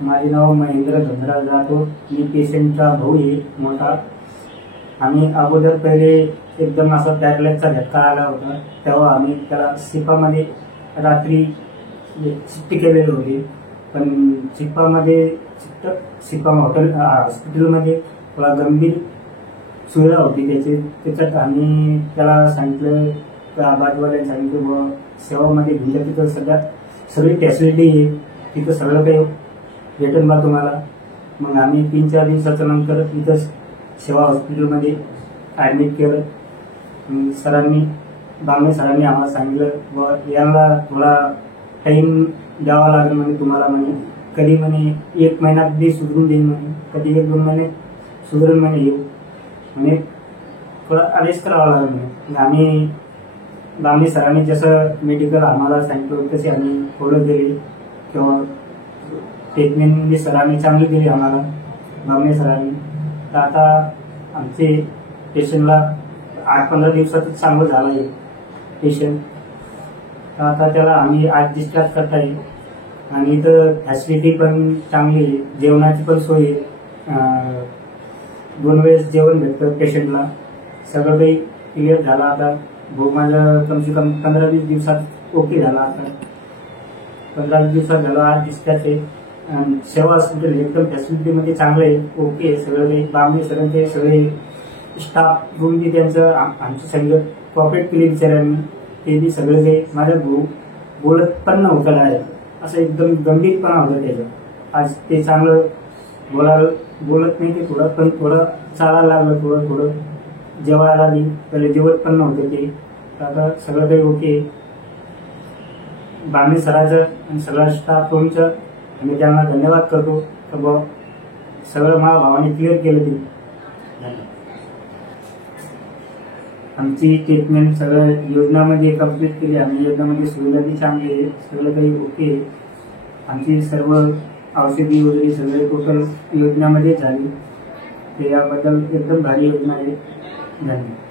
माझे नाव महेंद्र धनराज जाधव। मी पेशंटचा भाऊ आहे मोठा। आम्ही अगोदर पहिले एकदम असा पॅरलाइजचा झटका आला होता, तेव्हा आम्ही त्याला सिपामध्ये रात्री शिफ्ट केलेले होते। पण सिपा हॉस्पिटलमध्ये थोडा गंभीर सुविधा होती त्याच्यात आम्ही त्याला सांगितलं, बाजूवाल्याने सांगितलं बुवा सेवामध्ये घेतलं तिथं सगळी फॅसिलिटी आहे, तिथं सगळं काही भेटेल बा तुम्हाला। मग आम्ही 3-4 दिवसाच्या नंतर इथं सेवा हॉस्पिटलमध्ये ॲडमिट केलं। बांगणे सरांनी आम्हाला सांगितलं बुवा याला थोडा टाईम द्यावा लागेल म्हणे तुम्हाला, म्हणे कधी म्हणे 1 महिन्यात बी सुधरून देईन म्हणे, कधी 1-2 महिने सुधरून म्हणे थोडा ॲडजस्ट करावा लागेल म्हणे। आम्ही बांगणे सरांनी जसं मेडिकल आम्हाला सांगितलं तसे आम्ही फॉलो केली किंवा ट्रीटमेंट सरांनी चांगली दिली आम्हाला, बांगणे सरांनी। तर आता आमचे पेशंटला 8-15 दिवसातच चांगलं झालं आहे पेशंट। तर आता त्याला आम्ही आज डिस्चार्ज करता येईल आणि इथं फॅसिलिटी पण चांगली आहे, जेवणाची पण सोय आहे, 2 वेळेस जेवण भेटतं पेशंटला। सगळं काही क्लिअर झालं आता। भाऊ माझं कम से कम 15-20 दिवसात ओके झाला। आता 15 दिवसात झालं, आज डिस्चार्ज आहे। सेवा हॉस्पिटल एकदम फॅसिलिटीमध्ये चांगलं आहे, ओके सगळं काही। बांगणे सरांचे सगळे स्टाफ रूम बी त्यांचं आमच्या सगळं कॉपरेट केली बिचाऱ्यांनी, ते बी सगळं काही। माझा भाऊ बोलत पण नव्हता डायरेक्ट, असं एकदम गंभीरपणा होता त्याचं। आज ते चांगलं बोलत नाही ते थोडं चालायला लागलं, थोडं जेवायला बी पहिले जेवत पण नव्हतं ते। आता सगळं काही ओके। बांगणे सराचं आणि सगळ्या स्टाफ रूमचं मी त्यांना धन्यवाद करतो, तर बुवा सगळं माझ्या भावाने क्लिअर केलं ते। धन्यवाद। आमची ट्रीटमेंट सगळं योजनामध्ये कंप्लीट केली आम्ही, योजनामध्ये सुविधा बी चांगली आहे, सगळं काही ओके। आमची सर्व औषधी वगैरे सगळे टोटल योजनामध्ये झाली, ते याबद्दल एकदम भारी योजना आहे। धन्यवाद।